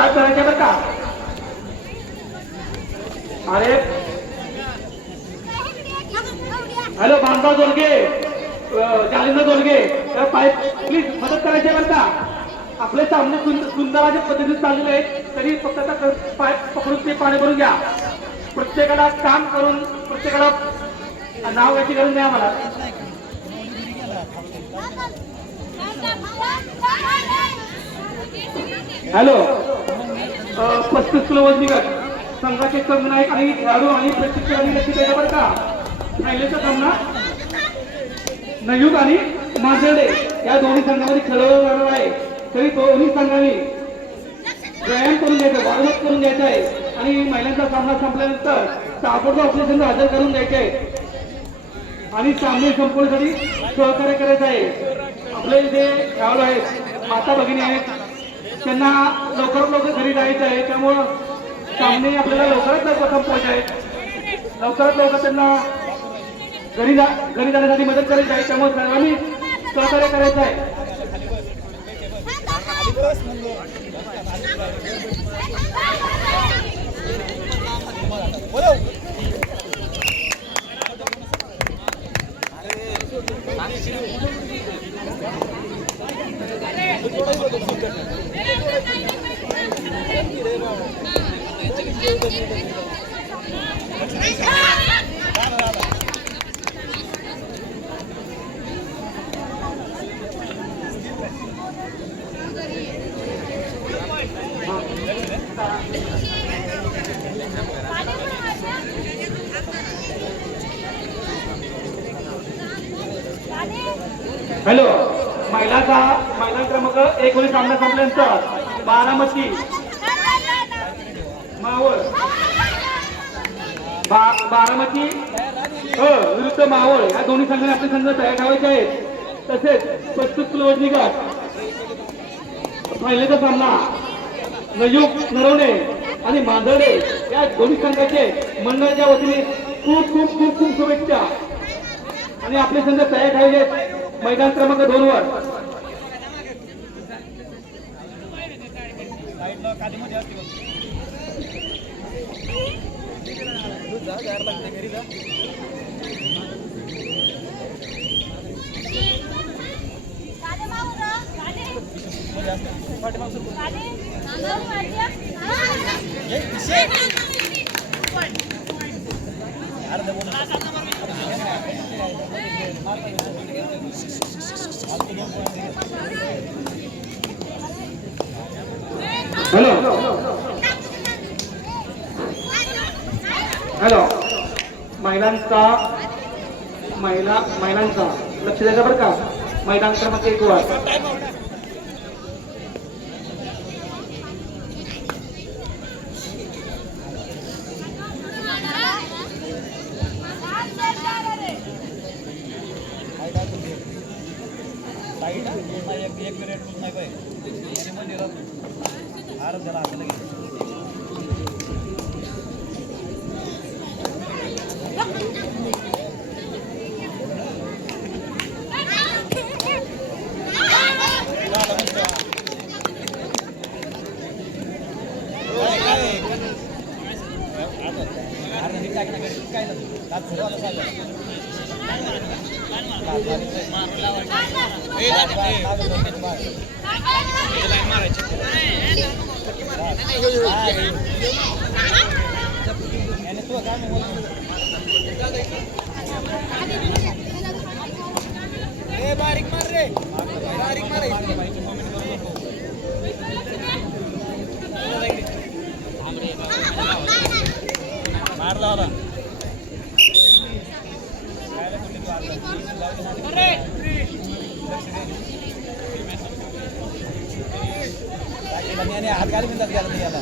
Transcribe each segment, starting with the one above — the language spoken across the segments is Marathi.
पाय करायचे बरं का. अरे हॅलो बांधव जोडगे, जालिंदर जोडगे, पाय प्लीज मदत करायची बरं का. आपले सामने सुंदर अशा पद्धतीने चाललेले आहेत, तरी फक्त पाय पकडून ते पाणी भरून घ्या. प्रत्येकाला काम करून प्रत्येकाला नाव घ्यायची गरज नाही आम्हाला. हॅलो 35 किलो वजनी गट संघाचे संघनायक आणि खेळाडू आणि प्रशिक्षकांनी लक्ष द्यायचं बरं का. राहिलेचा सामना नयूक आणि मांजर्डे या दोन्ही संघामध्ये खेळवला जाणार आहे. तरी दोन्ही संघांनी व्यायाम करून घ्यायचं, वॉर्मअप करून घ्यायचं आहे आणि महिलांचा सामना संपल्यानंतर ताबडतोब ऑपरेशन हजर करून द्यायचे आहे आणि सामने संपवण्यासाठी सहकार्य करायचं आहे. आपले जे खेळाडू आहेत, माता भगिनी आहेत, त्यांना लवकरात लवकर घरी जायचं आहे. त्यामुळं सामने आपल्याला लवकरात लवकर संपवायचे आहेत. लवकरात लवकर त्यांना घरी जाण्यासाठी मदत करायची आहे. त्यामुळे सर्वांनी सहकार्य करायचं आहे. हॅलो महिला क्रमांक 1 वरील सामना संपल्यानंतर बारामती मावळ विरुद्ध मावळ या दोन्ही संघाने आपले संघ तयार ठेवायचे आहेत. तसेच 35 किलो वजनी गट महिलेचा सामना नयूक नरवणे आणि मांजर्डे या दोन्ही संघाचे मंडळाच्या वतीने खूप खूप खूप खूप शुभेच्छा. आणि आपले संघ तयार ठेवायचे मैदान क्रमांक 2 वर. हॅलो महिलांचा लक्ष द्यायचं बरं का. मैदान क्रमांक 1 वर बारीक मार रे, बारीक मार मारला होता. हात घाली म्हणतात गेला याला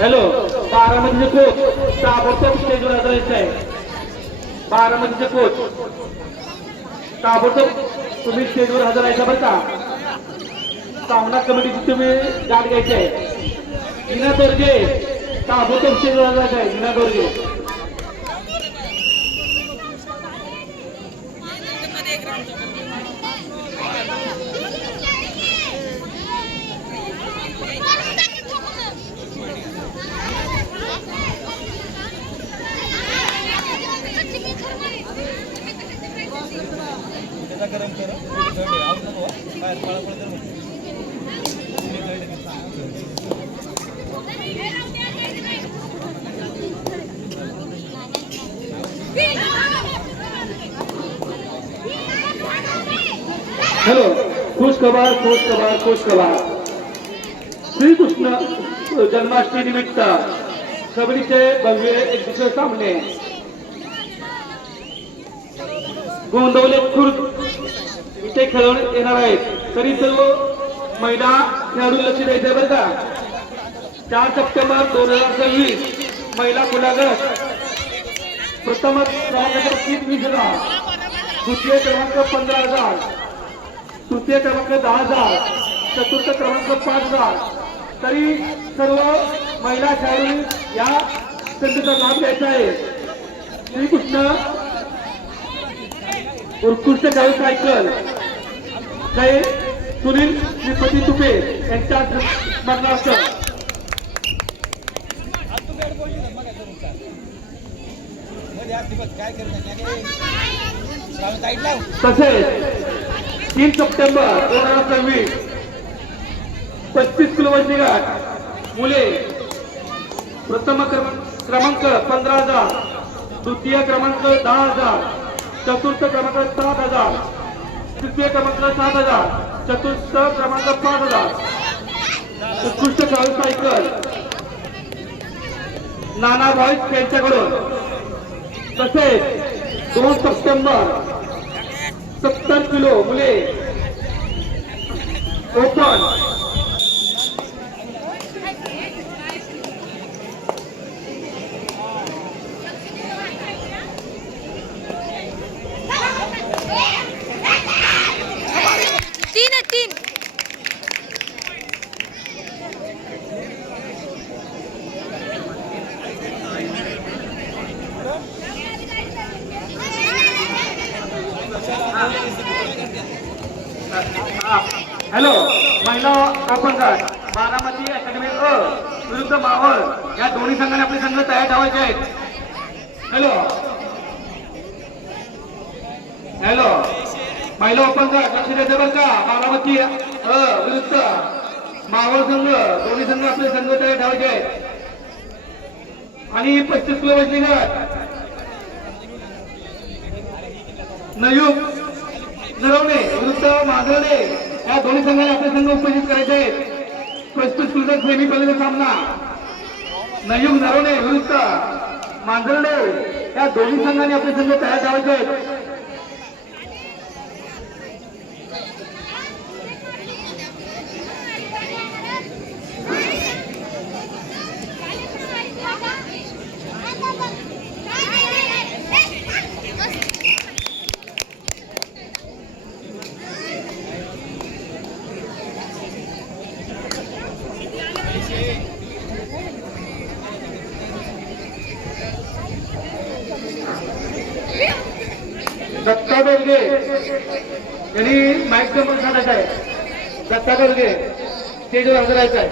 हॅलो बारामतीचे कोच ताबडतोब स्टेजवर हजर राहायचं आहे. बारामतीचे कोच ताबडतोब तुम्ही स्टेजवर हजर राहायचा बरं का. सामना कमिटीची तुम्ही गाठ घ्यायची आहे. मीना दोरगे ताबडतोब स्टेजवर हजर राहायचं आहे. मीना दोरगे गरम कर बाहेर पळा हॅलो खुशखबर खुशखबर खुशखबर. श्रीकृष्ण जन्माष्टमी निमित्त कबड्डीचे भव्य एक दिवसीय सामने गोंदवले खुर्द इथे खेळवण्यात येणार आहेत. तरी सर्व महिला खेळाडू लक्ष द्यायचे बरं का. 4 सप्टेंबर 2026 महिला खुला गट प्रथम क्रमांकाचा 20,000, द्वितीय क्रमांक 15,000, तृतीय क्रमांक 10,000, चतुर्थ क्रमांक 5,000. तरी सर्व महिला खेळाडू या संधीचा लाभ घ्यायचा आहे. श्रीकृष्ण उत्कृष्ट खेळाडू सायकल काही सुनील श्रीपती तुपे यांच्या स्मरणार्थ तसेच 3 सप्टेंबर 2026 35 किलो वजनी गट मुले प्रथम क्रमांक 15,000, द्वितीय क्रमांक 10,000, चतुर्थ क्रमांक 7,000, तृतीय क्रमांक 7,000, चतुर्थ क्रमांक 5,000. उत्कृष्ट खेळाडू सायकल नाना भाईस यांच्याकडून. तसेच 2 सप्टेंबर 70 किलो मुले ओपन हॅलो महिला ओपन गट बारामती अकॅडमी विरुद्ध मावळ या दोन्ही संघाने आपले संघ तयार ठेवायचे आहेत. हॅलो हॅलो महिला ओपन गट लक्ष द्यायचे बरं का. बारामती विरुद्ध मावळ संघ दोन्ही संघ आपले संघ तयार ठेवायचे आहेत. आणि 35 किलो वजनी गट नयूब नरवणे विरुद्ध मांजरडे या दोन्ही संघाने आपले संघ उपस्थित करायचे आहेत. 35 किलोचा सेमीफायनलचा सामना नयूब नरवणे विरुद्ध मांजरडे या दोन्ही संघाने आपले संघ तयार ठेवायचे आहेत. दत्ता डोलगे यांनी माईक नंबर सांगायचा आहे. दत्ता डोलगे स्टेजवर हजर राहायचं आहे.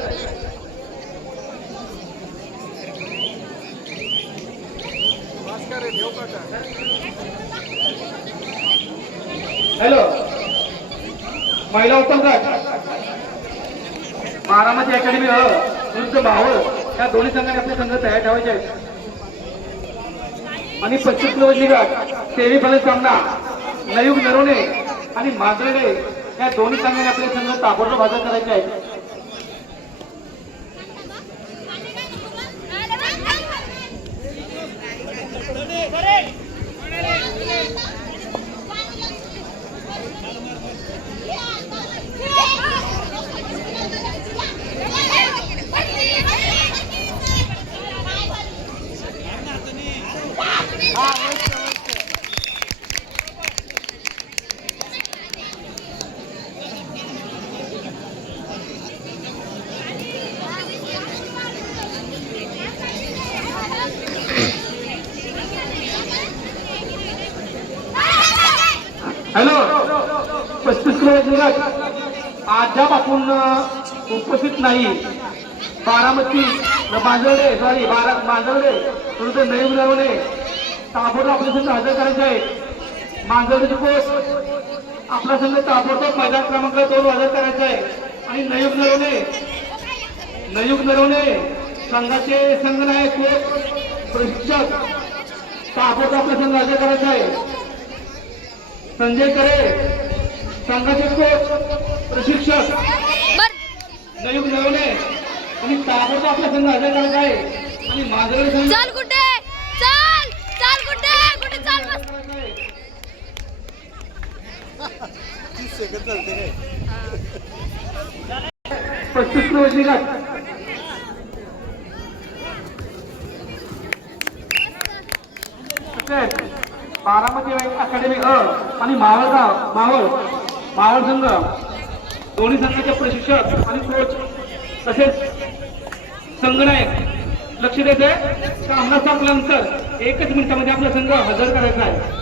हॅलो महिला ओपन गट बारामती अकॅडमी विरुद्ध मावळ या दोन्ही संघाने आपले संघ तयार ठेवायचे आहेत. आणि 25 किलो वजनी गट सेमीफायनल सामना नयूब नरवणे आणि मांजरडे या दोन्ही संघाने आपले संघ ताबडतोब हजर करायचे आहेत. हॅलो 35 किलो वजनी गट अद्याप आपण उपस्थित नाही. बारामती मांजरडे मांजरडे परंतु नवीन नरवणे ताबडतोब आपल्या संघ हजर करायचे आहे. मांजरडेचे कोच आपला संघ ताबडतोब मैदान क्रमांक 2 हजर करायचा आहे. आणि नयुग नरवणे संघाचे संघनायक कोच प्रशिक्षक ताबडतोब आपल्या संघ हजर करायचा आहे. संजय करे संघाचे कोच प्रशिक्षक नयुग नरवणे आणि ताबडतोब आपल्या संघ हजर करायचा आहे. आणि मांजरडे संघ चल कुठे चल चल कुठे चाल बस 30 सेकंद चालते रे. 35 किलो वजनी गट बारामती अकॅडमी आणि मावळ संघ दोन्ही संघाचे प्रशिक्षक आणि कोच तसेच संघनायक लक्ष द्यायचे. सामना संपल्यानंतर 1 मिनिटामध्ये आपला संघ हजर करायचा आहे.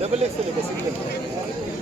डबल एक्सेल आहे का सिंगल?